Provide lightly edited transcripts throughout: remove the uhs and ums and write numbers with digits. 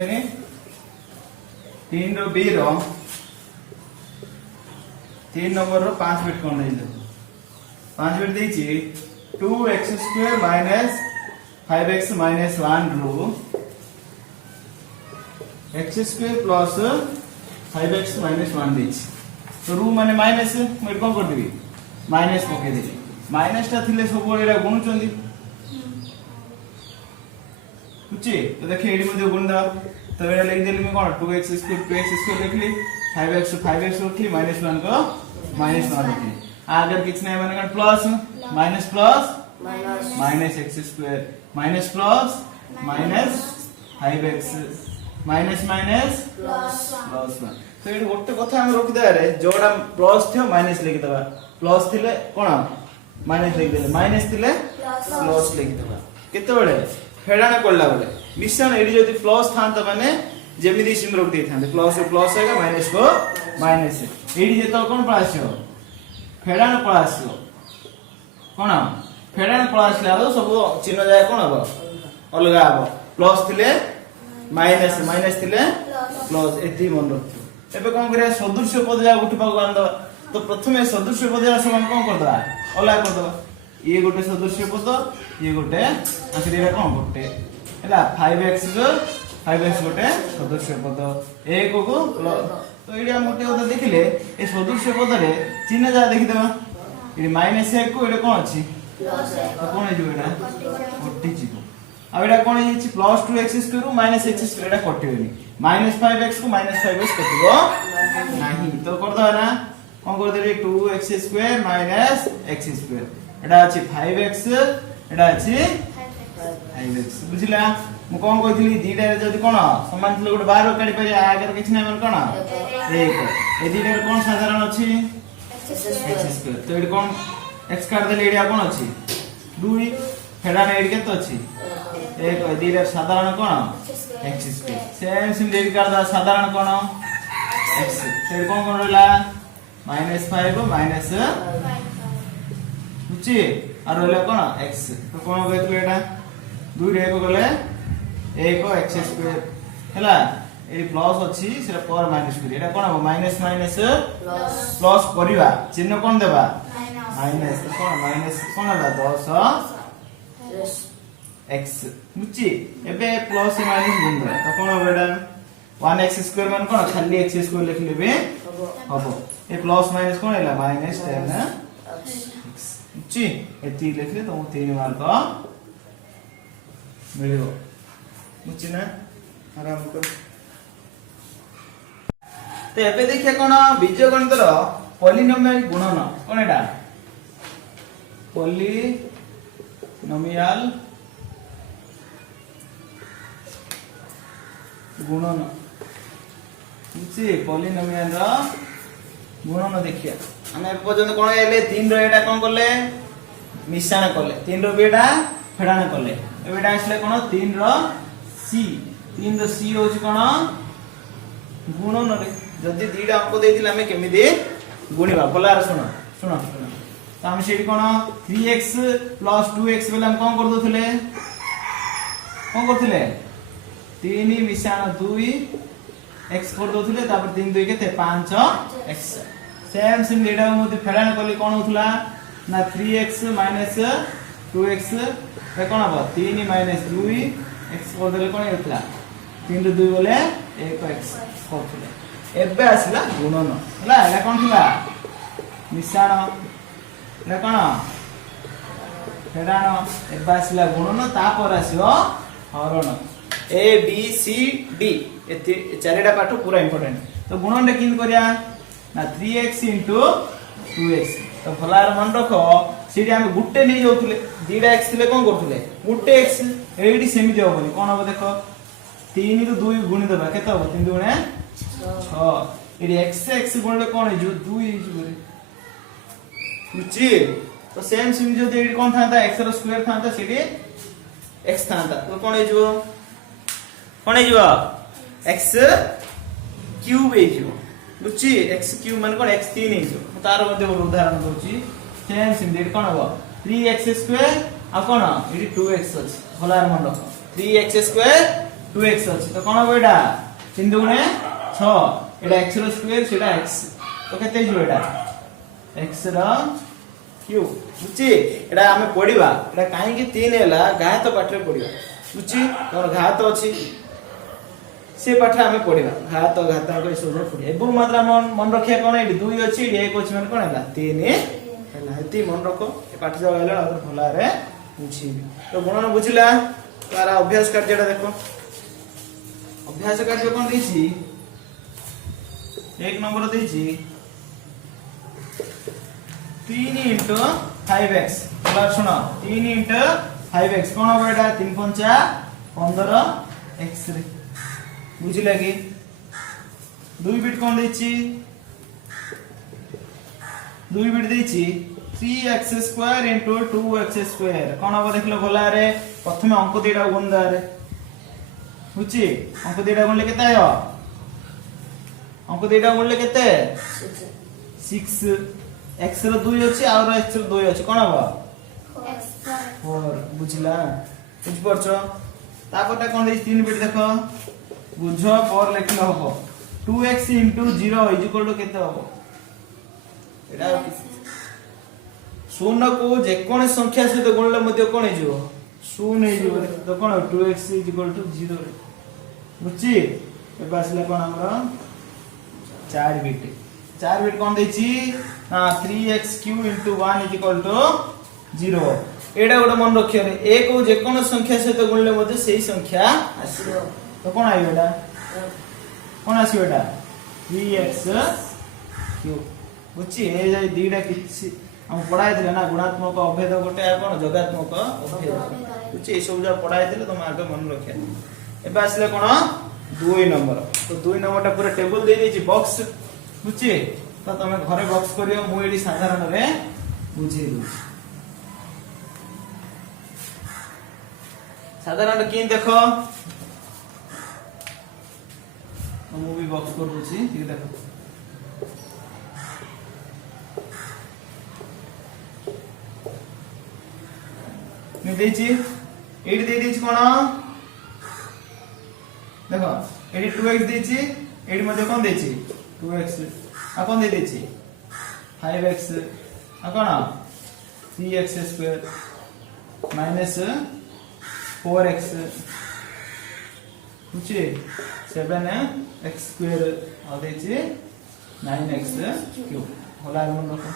तीन रो बी रो 3 नंबर रो 5 बिट कोन दे 5 बिट देछि 2x² माइनस 5x माइनस 1 रो x² प्लस 5x माइनस 1 देछि तो रू माने माइनस मैं कोन कर देबी माइनस पके देबी माइनस ता थिले सब एडा गुण चंदी बुझी तो देखिए एडी मध्ये गुण दा तो एडा लिख देली मैं कोन 2x² 2x² लिखली 5x रखली माइनस 1 को माइनस 1 रखली अगर किछ नहीं माने plus minus plus minus x² minus plus minus 5x minus minus plus 1 तो एडी गोटे कथा हम रखि दे रे जोडा प्लस थियो माइनस लिखि दबा प्लस थिले कोन माइनस लिखि देले माइनस थिले प्लस लिखि दबा केते बेले फेडाना कोल्ला बेले मिश्रण एडी जदी प्लस था त माने जेमिदी सिम रख दे थांदे प्लस को प्लस आएगा माइनस को माइनस एडी जे तो कोन पळासियो फेडाना पळासियो कोन फेडाना पळासला तो सब चिन्ह जाय कोन हबो अलगा हबो प्लस थिले माइनस माइनस थिले प्लस एती मन रखियो एबे कोन करिया सदृश्य पद जा उठी पागो आंदा तो प्रथमे सदृश्य पद जा समान कोन कर दबा अलगा कर दबा ये गोटे सदृश्य पद ये गोटे आखिर एरा कोन गोटे हैला 5x गोटे सदृश्य पद एक को तो एडी हम गोटे कथा देखिले ए सदृश्य पद रे चिन्ह जा देखि देबा एडी माइनस 1 को एडे कोन अछि तो कोन हे एडा कटि जीवो आ एडा कोन हे प्लस 2x² माइनस x² एडा कटिबेनी माइनस 5x को माइनस 5x कटिबो नाही तो कर दो ना कोन कर देली 2x² माइनस x² एडा अछि 5x एडा अछि 5x बुझिला मु कोन कहथिली दीटा रे जदी कोन समान थिले गोटे 12 काढी पारि आगर किछ नै मन कोन 1 ए दीटा रे कोन साधारण अछि x² तो एडी कोन x काढ देली एडी कोन अछि 2 फेडा ने एडी केतो अछि 1 ए दीटा साधारण कोन x² सेम सिम एडी काढ दा साधारण कोन x तो कोन कोन रहला -5 माइनस बुझी आर रहला कोन x तो कोन कहथिले एटा 2 रे को गले 1 x² हैला ए प्लस अछि सेटा पर माइनस करी एटा कोन हो माइनस माइनस प्लस करिवा चिन्ह कोन देबा माइनस कोन माइनस कोन हला 10 x बुझी एबे प्लस माइनस गुण तो कोन हो एटा 1x² मान कोन खाली x² लिख लेबे हबो ए प्लस माइनस कोन हैला माइनस 10x बुझी एती लिखले तो 3 मार्क मिलियो बुझी ना आराम कर तो एबे देखिया कोन बीजगणित रो पॉलिनोमियल गुणन कोन एटा पॉलिनोमियल गुणन बुझी पॉलिनोमियल रो गुणन देखिया हम पर्यंत कोन एले 3 रो एटा कोन करले मिश्रण करले 3 रो बेटा फेडाना करले एबेटा आसले कोन 3 रो सी होची कोन गुणन रे जदी दीटा अंक देथिला हमें केमिदे गुणिबा बोलार सुनो सुनो तो हम सेठी कोन 3x 2x बेला हम कोन कर दोथले कोन करथिले 3 मिश्रण 2 x कर दोथले तापर 3 2 केते 5x सेम सिम डेटा मध्ये फेडान करले कोन होथला ना 3x 2x ए कोन हबो 3 2 x कर देले कोन होथला 3 रो 2 बोले 1x होथले एबे आसला गुणन हला एला कोन थिला मिश्रण एला कोन फेडान एबे आसला गुणन तापर आसीओ हरण a b c d एते चारटा पाठ पूरा इंपोर्टेंट तो गुणन रे किन करिया ना 3x 2x तो भलार मन रखो सीडी हम गुट्टे नै जाउतले दीडा x थिले कोन करथले गुट्टे x एडी सेमी देबो कोन हो देखो 3 रो 2 गुणी देबा केते हो 3 गुणे 6 एडी x गुणले कोन जो 2 रे बुझी तो सेम सिम जो एडी कोन थांता x रो स्क्वायर थांता सीडी x थांता तो कोन जो x क्यूब हे जो बुझी x क्यूब मन कोन x 3 हे जो तार मध्ये उदाहरण दोची सेम सिम डेट कोन हो 3x² आ कोन एडी 2x अछि भलार मन रखो 3x² 2x अछि तो कोन हो एटा 3 दुणे 6 एटा x रो स्क्वायर सेटा x तो केते जो एटा x रो क्यूब बुझी एटा हमें पढिबा एटा काहे कि 3 हैला घात पाठ रे पढिबा बुझी तोर घात अछि से पाठ हमें पढिबा घात को सब पढिबा एबो मात्रा मन रखिया कोन एडी 2 अछि 1 अछि माने कोन हैला 3 हैला एती मन रखो ए पाठ जो हैला और भला रे बुझी तो गुणन बुझिला तारा अभ्यास कार्यटा देखो अभ्यास कार्य कोन देछि एक नंबर देछि 3 into 5x बोला सुनो 3 into 5x कोन हो एटा 3 पंचा 15x रे बुझिला कि 2 बिट कोन देछि 2 बिट देछि 3x square into 2x square कोन हो देखलो बोला रे प्रथमे अंक देटा गुणदा रे बुझी अंक देटा गुणले केते आयो अंक देटा गुणले केते 6 x रो 2 अछि और x रो 2 अछि कोन हो x4 बुझिला बुझ परछो तापरटा कोन देछि 3 बिट देखो बुझ पर लिखलो हबो 2x 0 केते हबो एटा शून्य को जे कोन संख्या सहित गुणले मध्ये कोन हे जो शून्य हे जो तो कोन 2x 0 बुझी ए बासला कोन हमरो 4 बिट कोन देछि ना 3x³ * 1 = 0 एडा गोटे मन रखियो रे एक को जे कोन संख्या सहित गुणले मध्ये सेही संख्या आसीबो तो कोन आइबो एडा कोन आसीबो एडा 3x³ बुझी ए जाय दीडा किछि हम पढ़ाई दिले ना गुणात्मक अभेद गोटे आ कोन जोगात्मक अभेद बुझी ए सब जा पढ़ाई दिले तुम आगे मन रखिया एबे आसले कोन 2 नंबर तो 2 नंबरटा पूरा टेबल दे देछि बॉक्स बुझी तो तुम घरे बॉक्स करियो मु एडी साधारण रे बुझी दु साधारण की देखो मु भी बॉक्स कर बुझी ठीक देखो मैं देछि एडी दे देछि कोन देखो एडी 2x देछि एडी मध्ये कोन देछि 2x आ कोन दे देछि 5x आ कोन 3x² minus 4x बुझी 7x² आ देछि 9x³ होला मन रखो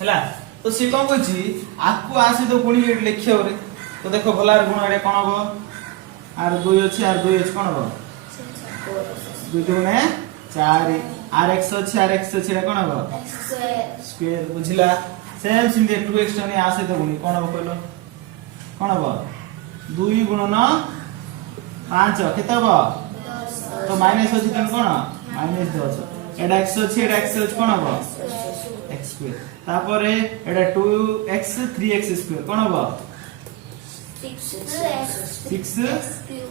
हला तो से कोन कहछि आकु आसे तो गुणी एट लिखियो रे तो देखो भलार गुण एडे कोन हो आर 2 अछि आर 2 अछि कोन हो 2 गुणे 4 rx अछि rx अछि रे कोन हो स्क्वायर बुझिला सेम सिंदे 2x ने आसे तो गुणी कोन हो कहलो कोन हो 2 गुणन 5 केते हो तो माइनस अछि तन कोन -10 एडा x अछि एडा x अछि कोन हो x² तापरे एडा 2x 3x² कोन हो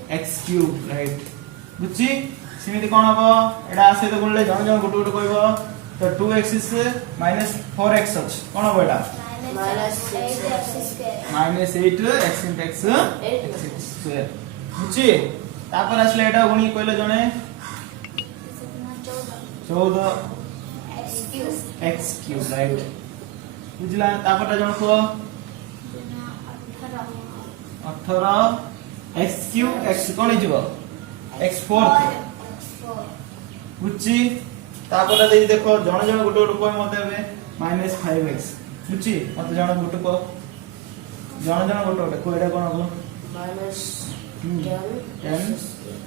6x³ राइट बुझी सिमिति कोन हो एडा आसे तो गुणले जण जण गुट गुट कहबो तो 2x - 4x अछि कोन हो एडा -8x² बुझी तापर आसले एडा गुणी कहले जणे 14x³ राइट बुझला तापरटा जण को 18x³ x कोन हिजबो x4 बुझी तापरटा देई देखो जण जण गुट गुट कोइ मते बे -5x बुझी मते जण गुट को जण जण गुट गुट को एडा कोन हो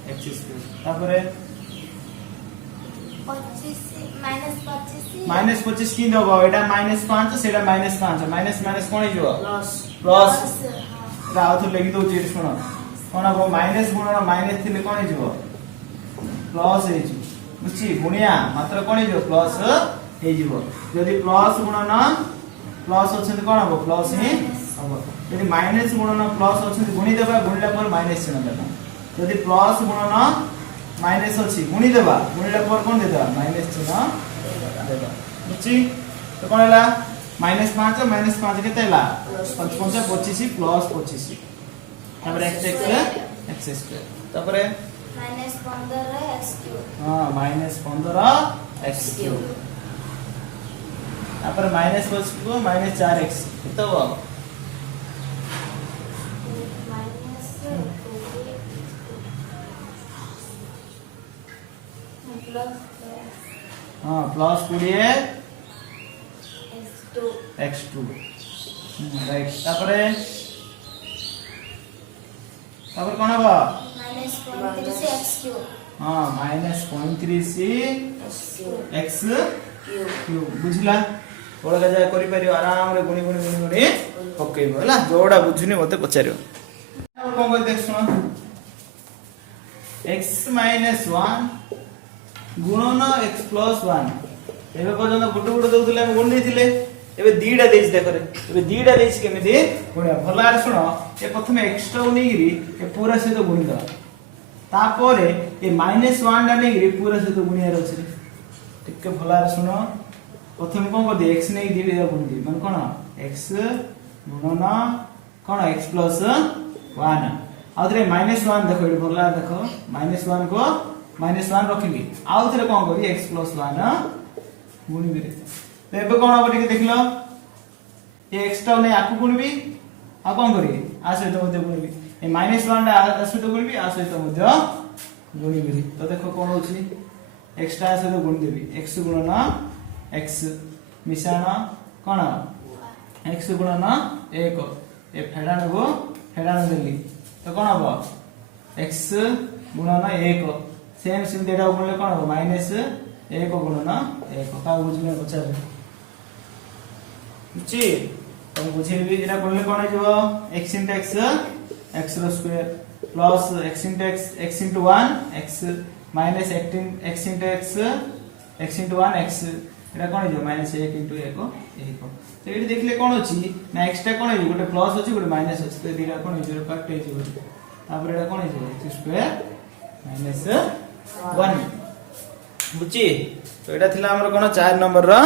-10x² तापरे -25 की दबो एटा -5 सेटा -5 माइनस माइनस कोन हिजो प्लस राव तो लेखि दो जे सुनो कोन हो माइनस गुणन माइनस थिले कोन हिजो प्लस हिजो बुझी गुणिया मात्र कोन हिजो प्लस हिजो यदि प्लस गुणन प्लस अछि कोन हो प्लस ही हो यदि माइनस गुणन प्लस अछि गुणी देबा गुणला पर माइनस चिन्ह देबा यदि प्लस गुणन माइनस अछि गुणी देबा गुणला पर कोन देबा माइनस चिन्ह देबा बुझी तो कोन हला -5 - 5 केते हला 5 25 + 25 तापर x स्क्वायर तापर -15x3 हां -15x3 तापर माइनस को -4x कितना हुआ हां प्लस 20x2 राइट तापर कोन हबा -35x3 हां -35x3 बुझला ओळगा जा करि परियो आराम रे गुणी ओके होला जोडा बुझुनी मते पचारियो अब कोन कर देख सुनो x - 1 गुणन x + 1 एबे पर्यंत गुटु दउतले हम गुण दैथिले एबे दीडा देइछ देखो रे एबे दीडा देइछ केमिति गुणिया भला रे सुनो ए प्रथमे x टा नेगिरी ए पूरा से तो गुणी दवा तापरे ए -1 डा नेगिरी पूरा से तो गुणिया रहछ रे टिके भला रे सुनो प्रथमे कोन कर दे x नै दीडा गुण दे मन कोन x गुणन कोन x + 1 आउथरे -1 देखो ए भला देखो -1 को -1 रखिली आउथरे कोन करी x + 1 गुणी बिरे तो एबे कोन अब टिके देखलो ए x टा नै आकु गुणबी आ कोन करी आ सहित मते गुणबी ए -1 डा आ सहित गुणबी आ सहित मते गुणबी तो देखो कोन होछि x टा सहित गुण देबी x गुणन x मिश्रण कोन x गुणन 1 ए फेडान देली तो कोन हबो x गुणन 1 सेम सेम डेटा गुणले कोन हबो -1 गुणन 1 का बुझिने पचार बुझी तो बुझेबी एटा गुणले कोन हेजो x * x x रो square plus x * x * 1 x minus x * x x * 1 x एटा कोन हेजो -1 * 1 तो एठी देखले कोन अछि ना x टा कोन हेजो गोटे प्लस अछि गोटे माइनस अछि तो दिरा कोन हेजो कट हेजो तापर एटा कोन हेजो x स्क्वायर -1 बुझी तो एटा थिला हमर कोन 4 नंबर रो